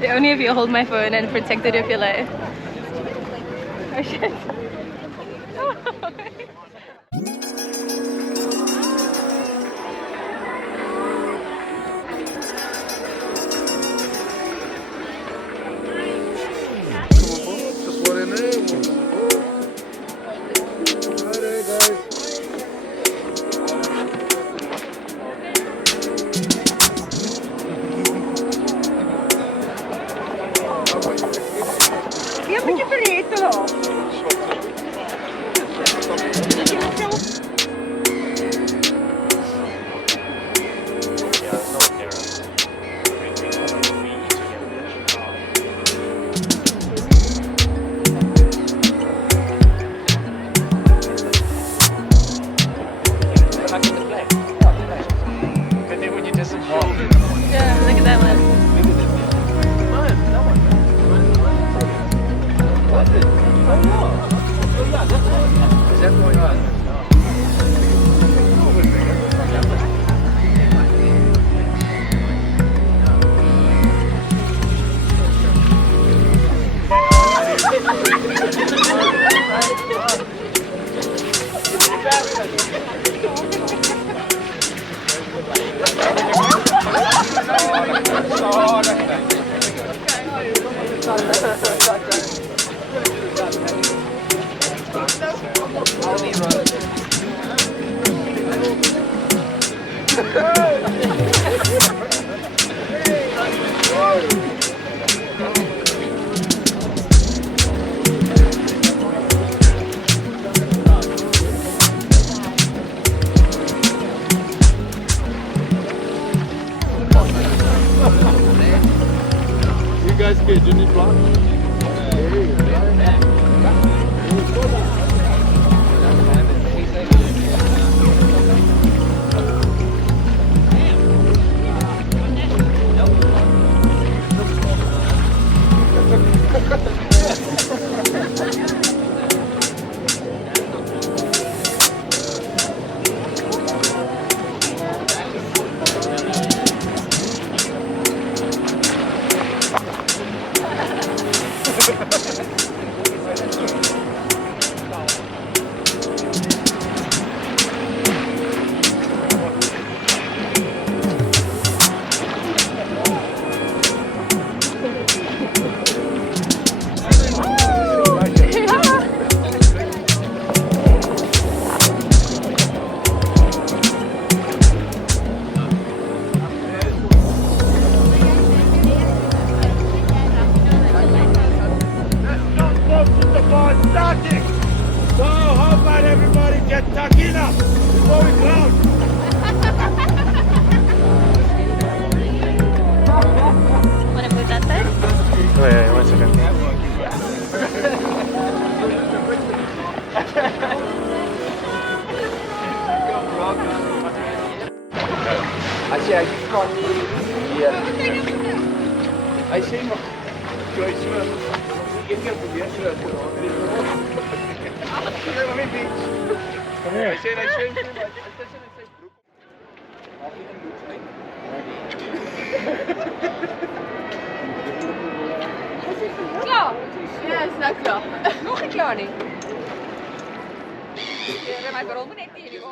Only if you hold my phone and protect it if you like. Oh shit. Just one in there. Alright guys. Io mi ci permetto. Yeah, look at that one. Is that going on? You guys get Jimmy Block? So how about everybody get taquina before we cloud? Wanna move that side? Wait, 1 second. I see you can't I see my Come here. Klaar! Ja, is nou klaar. Nog een klaar niet. Ja, maar waarom net hier?